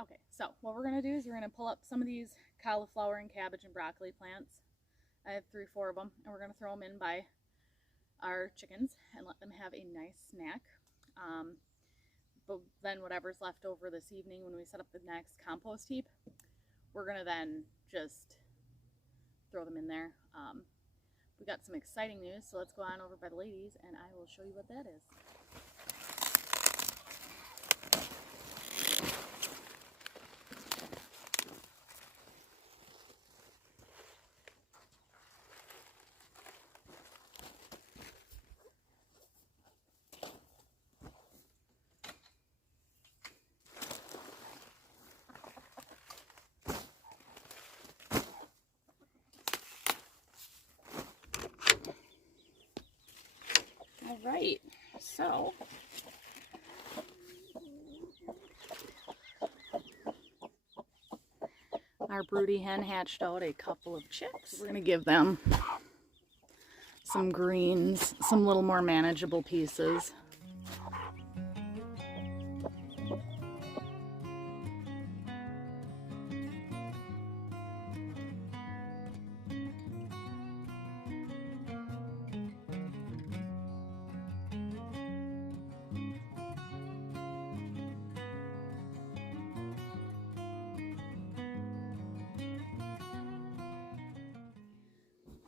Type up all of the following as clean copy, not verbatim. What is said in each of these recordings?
Okay, so what we're gonna do is we're gonna pull up some of these cauliflower and cabbage and broccoli plants. I have 3 or 4 of them, and we're gonna throw them in by our chickens and let them have a nice snack. But then whatever's left over this evening when we set up the next compost heap, we're gonna then just throw them in there. We got some exciting news, so let's go on over by the ladies and I will show you what that is. All right, so our broody hen hatched out a couple of chicks. We're gonna give them some greens, some little more manageable pieces.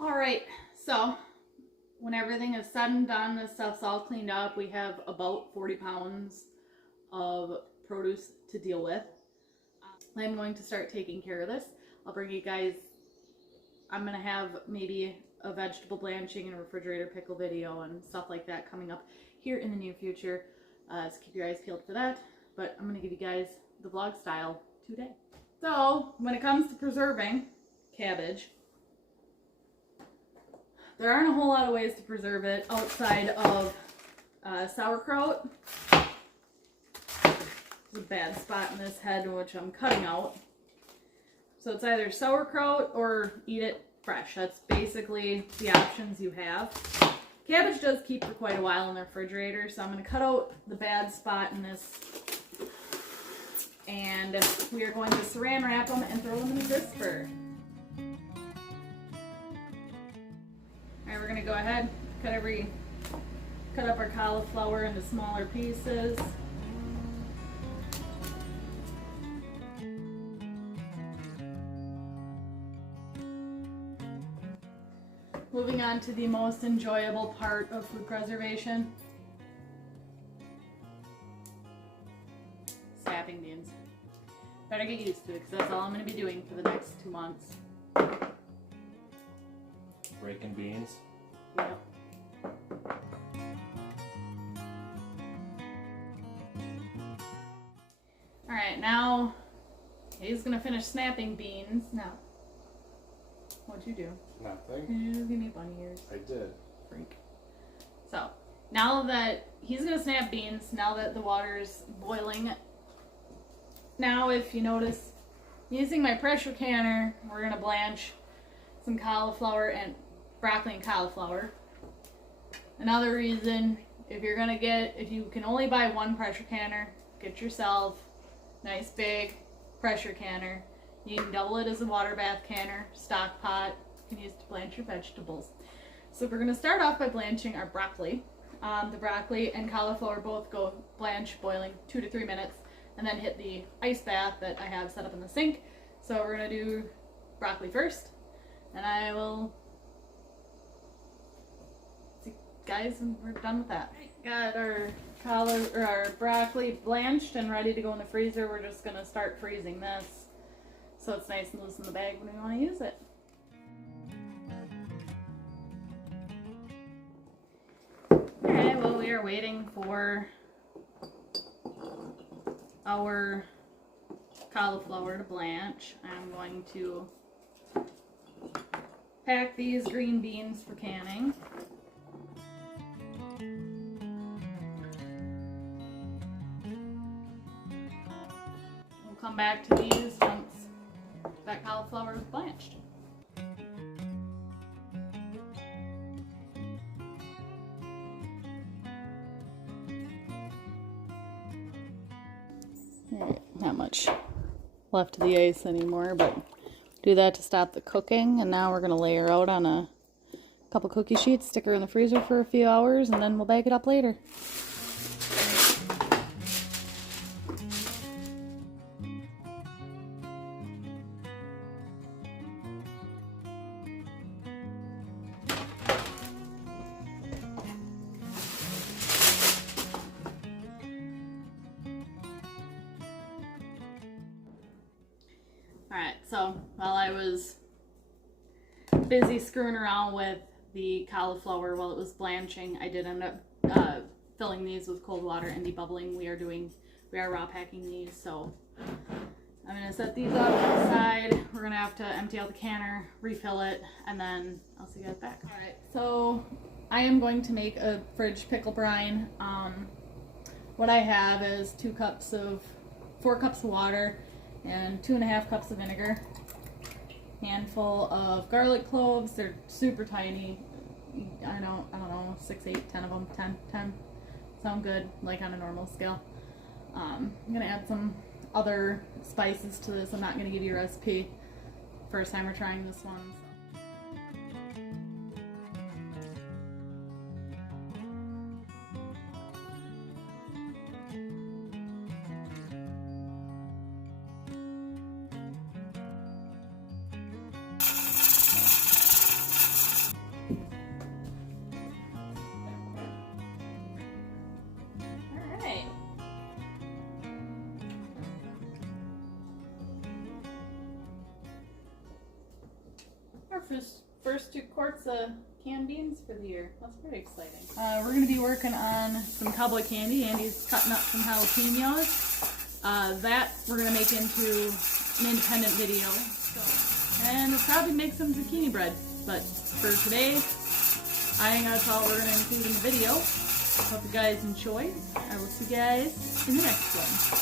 Alright, so when everything is said and done, this stuff's all cleaned up, we have about 40 pounds of produce to deal with. I'm going to start taking care of this. I'll bring you guys, I'm going to have maybe a vegetable blanching and refrigerator pickle video and stuff like that coming up here in the near future. So keep your eyes peeled for that. But I'm going to give you guys the vlog style today. So when it comes to preserving cabbage, there aren't a whole lot of ways to preserve it outside of sauerkraut. There's a bad spot in this head which I'm cutting out. So it's either sauerkraut or eat it fresh. That's basically the options you have. Cabbage does keep for quite a while in the refrigerator, so I'm going to cut out the bad spot in this. And we are going to saran wrap them and throw them in the crisper. Alright, we're going to go ahead, cut up our cauliflower into smaller pieces. Moving on to the most enjoyable part of food preservation. Snapping beans. Better get used to it because that's all I'm going to be doing for the next 2 months. Raking beans. Yep. Alright, now he's gonna finish snapping beans. Now, what'd you do? Nothing. You give me bunny ears. I did. Freak. So, now that he's gonna snap beans, now that the water's boiling, now if you notice, using my pressure canner, we're gonna blanch some cauliflower and broccoli and cauliflower. Another reason, if you can only buy one pressure canner, get yourself a nice big pressure canner. You can double it as a water bath canner, stock pot, you can use to blanch your vegetables. So we're gonna start off by blanching our broccoli. The broccoli and cauliflower both go blanch, boiling 2 to 3 minutes, and then hit the ice bath that I have set up in the sink. So we're gonna do broccoli first, and I will see guys when we're done with that. Got our broccoli blanched and ready to go in the freezer. We're just gonna start freezing this so it's nice and loose in the bag when we want to use it. Okay, well, we are waiting for our cauliflower to blanch. I'm going to pack these green beans for canning. We'll come back to these once that cauliflower is blanched. Alright, not much left of the ice anymore, but do that to stop the cooking. And now we're going to lay her out on a couple cookie sheets, stick her in the freezer for a few hours, and then we'll bag it up later. Alright, so while I was busy screwing around with the cauliflower while it was blanching, I did end up filling these with cold water and debubbling. We are raw packing these, so I'm gonna set these up to the side. We're gonna have to empty out the canner, refill it, and then I'll see you guys back. Alright, so I am going to make a fridge pickle brine. What I have is 4 cups of water and 2.5 cups of vinegar, handful of garlic cloves. They're super tiny. I don't know, 6, 8, 10 of them. 10 sound good, like on a normal scale. I'm gonna add some other spices to this. I'm not gonna give you a recipe. First time we're trying this one. So. Our first 2 quarts of canned beans for the year. That's pretty exciting. We're going to be working on some cowboy candy. Andy's cutting up some jalapenos. That we're going to make into an independent video. So, and we'll probably make some zucchini bread. But for today, I think that's all we're going to include in the video. Hope you guys enjoyed. I will see you guys in the next one.